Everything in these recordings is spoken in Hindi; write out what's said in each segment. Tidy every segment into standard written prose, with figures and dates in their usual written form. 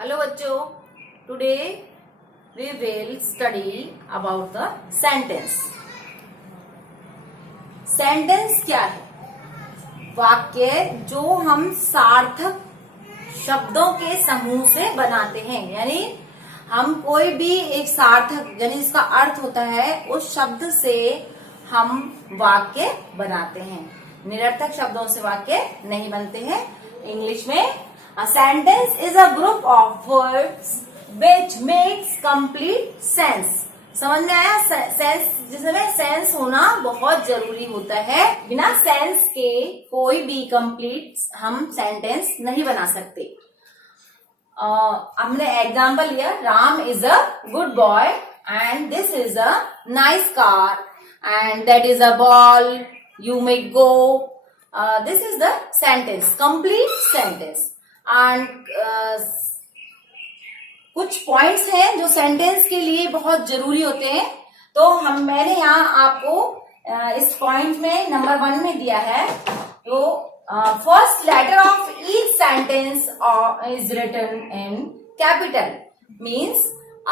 हेलो बच्चों, today we will study about the sentence. Sentence क्या है? वाक्य जो हम सार्थक शब्दों के समूह से बनाते हैं, यानी हम कोई भी एक सार्थक यानी इसका अर्थ होता है उस शब्द से हम वाक्य बनाते हैं। निरर्थक शब्दों से वाक्य नहीं बनते हैं। इंग्लिश में a sentence is a group of words which makes complete sense। समझ में आया? सेंस, जिसमें सेंस होना बहुत जरूरी होता है। बिना सेंस के कोई भी कंप्लीट हम सेंटेंस नहीं बना सकते। हमने एग्जाम्पल लिया, Ram is a good boy and this is a nice car and that is a ball, you may go. This is the sentence, complete sentence. And कुछ पॉइंट्स हैं जो सेंटेंस के लिए बहुत जरूरी होते हैं। तो मैंने यहाँ आपको इस पॉइंट में नंबर 1 में दिया है। तो first letter of each sentence is written in capital. Means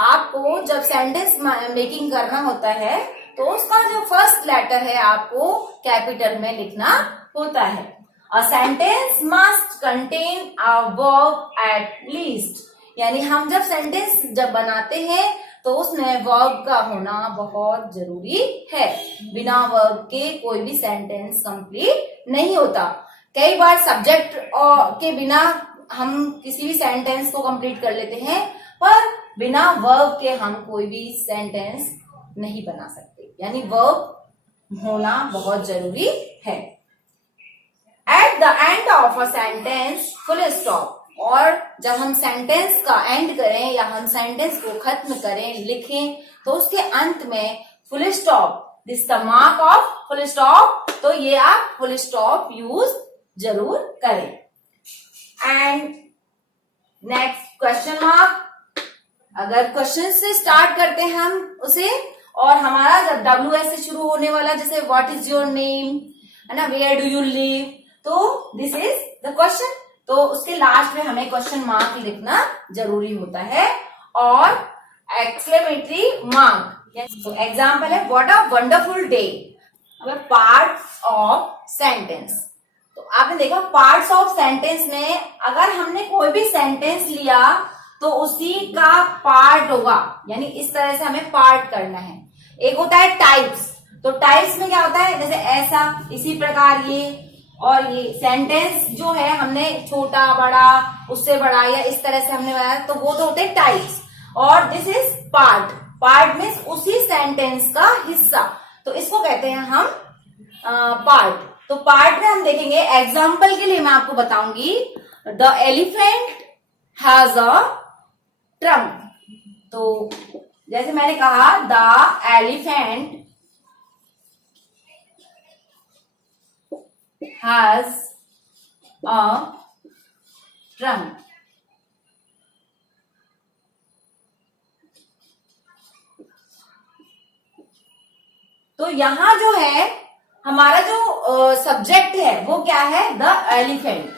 आपको जब सेंटेंस मेकिंग करना होता है तो उसका जो फर्स्ट लेटर है आपको कैपिटल में लिखना होता है। A sentence must contain a verb at least। यानी हम जब सेंटेंस बनाते हैं तो उसमें वर्ब का होना बहुत जरूरी है। बिना वर्ब के कोई भी सेंटेंस कंप्लीट नहीं होता। कई बार सब्जेक्ट के बिना हम किसी भी सेंटेंस को कंप्लीट कर लेते हैं, पर बिना वर्ब के हम कोई भी सेंटेंस नहीं बना सकते। यानी वर्ब होना बहुत जरूरी है। At the end of a sentence, full stop। और जब हम सेंटेंस का एंड करें या हम सेंटेंस को खत्म करें, लिखें, तो उसके अंत में full stop, this the mark of full stop. तो ये आप फुल स्टॉप यूज जरूर करें। And next question mark. अगर क्वेश्चन से स्टार्ट करते हैं हम उसे, और हमारा जब WS से शुरू होने वाला, जैसे व्हाट इज योर नेम, है ना, वेयर डू यू लिव, तो दिस इज द क्वेश्चन। तो उसके लास्ट में हमें क्वेश्चन मार्क लिखना जरूरी होता है और एक्सक्लेमेटरी मार्क। तो एग्जाम्पल है व्हाट अ वंडरफुल डे। अब पार्ट्स ऑफ सेंटेंस। तो आपने देखा पार्ट्स ऑफ सेंटेंस में अगर हमने कोई भी सेंटेंस लिया तो उसी का पार्ट होगा, यानी इस तरह से हमें पार्ट करना है। एक होता है टाइप्स। तो टाइप्स में क्या होता है, जैसे ऐसा, इसी प्रकार ये, और ये सेंटेंस जो है हमने छोटा बड़ा, उससे बड़ा या इस तरह से हमने बनाया, तो वो तो होते हैं टाइप्स। और this is part. Part means उसी सेंटेंस का हिस्सा, तो इसको कहते हैं हम पार्ट। तो पार्ट में हम देखेंगे, एग्जाम्पल के लिए मैं आपको बताऊंगी, the elephant has a trunk. तो जैसे मैंने कहा, the elephant has a trunk। तो यहां जो है हमारा जो सब्जेक्ट है वो क्या है, the elephant.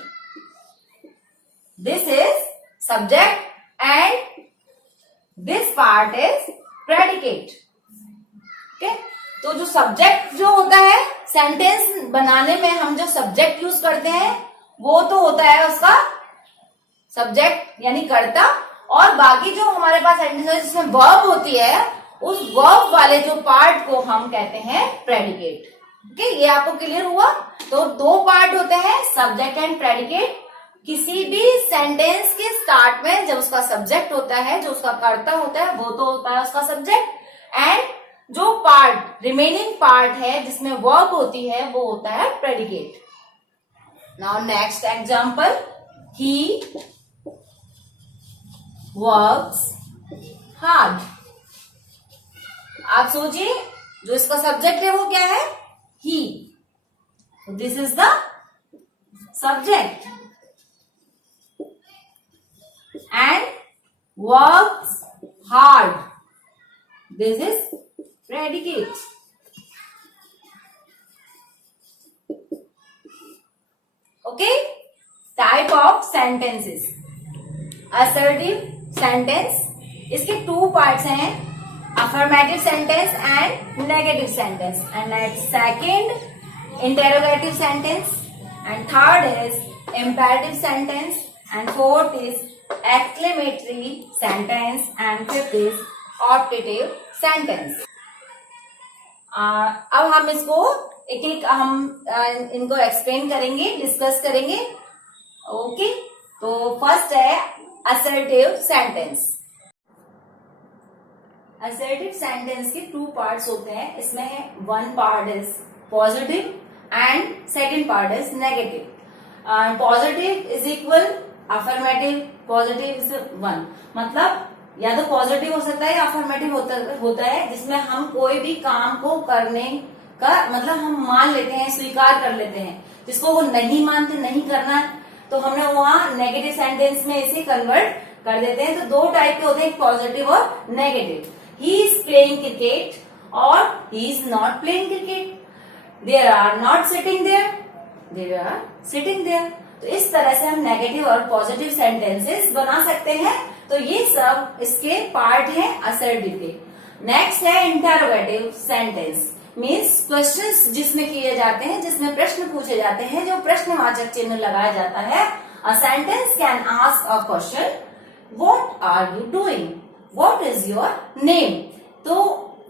This is subject and this part is predicate. Okay, तो जो सब्जेक्ट जो होता है सेंटेंस बनाने में हम जो सब्जेक्ट यूज करते हैं वो तो होता है उसका सब्जेक्ट यानी कर्ता, और बाकी जो हमारे पास सेंटेंस है जिसमें वर्ब होती है उस वर्ब वाले जो पार्ट को हम कहते हैं प्रेडिकेट। ओके, ये आपको क्लियर हुआ? तो 2 पार्ट होते हैं, सब्जेक्ट एंड प्रेडिकेट। किसी भी सेंटेंस के स्टार्ट में जब उसका सब्जेक्ट होता है, जो उसका कर्ता होता है, वो तो होता है उसका सब्जेक्ट, एंड जो पार्ट रिमेनिंग पार्ट है जिसमें वर्ब होती है वो होता है predicate. Now next example, he works hard. आप सोचिए, जो इसका सब्जेक्ट है वो क्या है, he. This is the subject and works hard, this is predicate। Okay, type of sentences। Assertive sentence, इसके टू पार्ट्स हैं, affirmative sentence and negative sentence, and second interrogative sentence, and third is imperative sentence, and fourth is exclamatory sentence, and fifth is optative sentence. अब हम इसको एक एक हम इनको एक्सप्लेन करेंगे, डिस्कस करेंगे। ओके, तो फर्स्ट है असर्टिव सेंटेंस। असर्टिव सेंटेंस के टू पार्ट्स होते हैं, इसमें one part is positive and second part is negative. Positive is equal affirmative, positive is one, मतलब या तो पॉजिटिव हो सकता है या अफर्मेटिव होता है, जिसमें हम कोई भी काम को करने का मतलब हम मान लेते हैं, स्वीकार कर लेते हैं। जिसको वो नहीं मानते, नहीं करना, तो हमने वहां नेगेटिव सेंटेंस में इसे कन्वर्ट कर देते हैं। तो दो टाइप के होते हैं, पॉजिटिव और negative. He is playing cricket और he is not playing cricket, there are not sitting there, there are sitting there. तो इस तरह से हम नेगेटिव और पॉजिटिव सेंटेंसेस बना सकते हैं। तो ये सब इसके पार्ट हैं असर्टिव के। नेक्स्ट है इंटरोगेटिव सेंटेंस, मीन्स क्वेश्चंस जिसमें किए जाते हैं, जिसमें प्रश्न पूछे जाते हैं, जो प्रश्नवाचक चिन्ह लगाया जाता है। A sentence can ask a question, what are you doing, what is your name. तो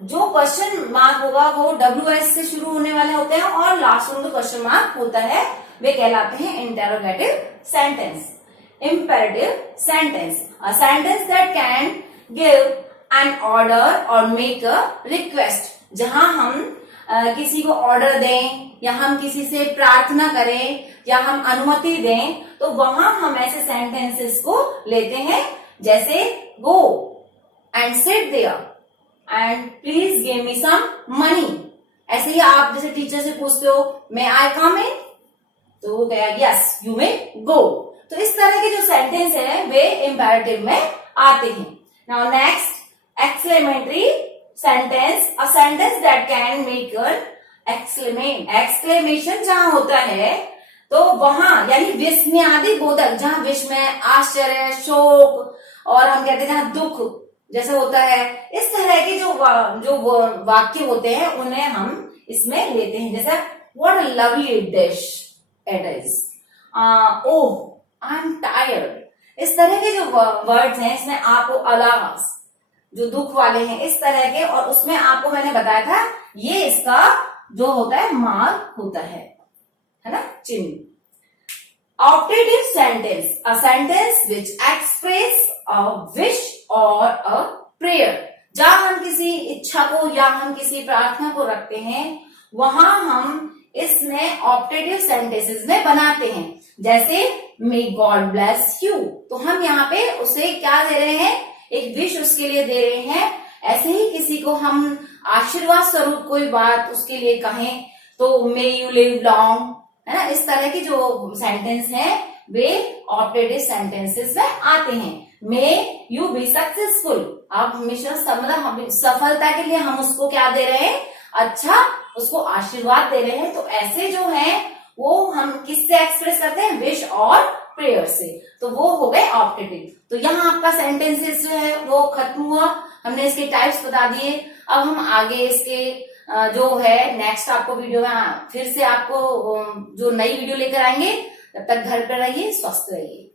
जो क्वेश्चन मार्क होगा वो WS से शुरू होने वाले होते हैं और लास्ट में जो क्वेश्चन मार्क होता है वे कहलाते हैं interrogative sentence. Imperative sentence, a sentence that can give an order or make a request, जहां हम किसी को ऑर्डर दें या हम किसी से प्रार्थना करें या हम अनुमति दें, तो वहां हम ऐसे सेंटेंसेस को लेते हैं, जैसे go and sit there and please give me some money. ऐसे ही आप जैसे टीचर से पूछते हो, मे आई कम इन, तो वो कहेगा यस यू मे गो। तो इस तरह के जो सेंटेंस है वे इम्पेरेटिव में आते हैं। Now next exclamatory sentence, a sentence that can make an exclamation जहां होता है, तो वहां यानी विस्मयादि बोधक, जहां विस्मय, आश्चर्य, शोक और हम कहते हैं जहां दुख जैसे होता है, इस तरह के जो वाक्य होते हैं उन्हें हम इसमें लेते हैं। जैसे what a lovely dish it is, oh I am tired. इस तरह के जो वर्ड्स हैं इसमें आपको अलावास जो दुख वाले हैं इस तरह के, और उसमें आपको मैंने बताया था ये इसका जो होता है मार्क होता है ना, चिन्ह। Optative sentence, a sentence which express a wish और अ प्रेयर, जहां हम किसी इच्छा को या हम किसी प्रार्थना को रखते हैं, वहां हम इसमें ऑप्टेटिव सेंटेंसेस में बनाते हैं। जैसे मे गॉड ब्लेस यू, तो हम यहाँ पे उसे क्या दे रहे हैं, एक विश उसके लिए दे रहे हैं। ऐसे ही किसी को हम आशीर्वाद स्वरूप कोई बात उसके लिए कहें, तो मे यू लिव लॉन्ग, है ना। इस तरह की जो सेंटेंस हैं वे ऑप्टेटिव सेंटेंसेस में आते हैं। मे यू बी सक्सेसफुल, आप हमेशा मतलब सफलता के लिए हम उसको क्या दे रहे हैं, अच्छा उसको आशीर्वाद दे रहे हैं। तो ऐसे जो हैं वो हम किससे एक्सप्रेस करते हैं, विश और प्रेयर से, तो वो हो गए ऑप्टेटिव। तो यहाँ आपका सेंटेंसेस जो है वो खत्म हुआ, हमने इसके टाइप्स बता दिए। अब हम आगे इसके जो है नेक्स्ट आपको वीडियो में फिर से आपको जो नई वीडियो लेकर आएंगे। तब तक घर पर रहिए, स्वस्थ रहिए।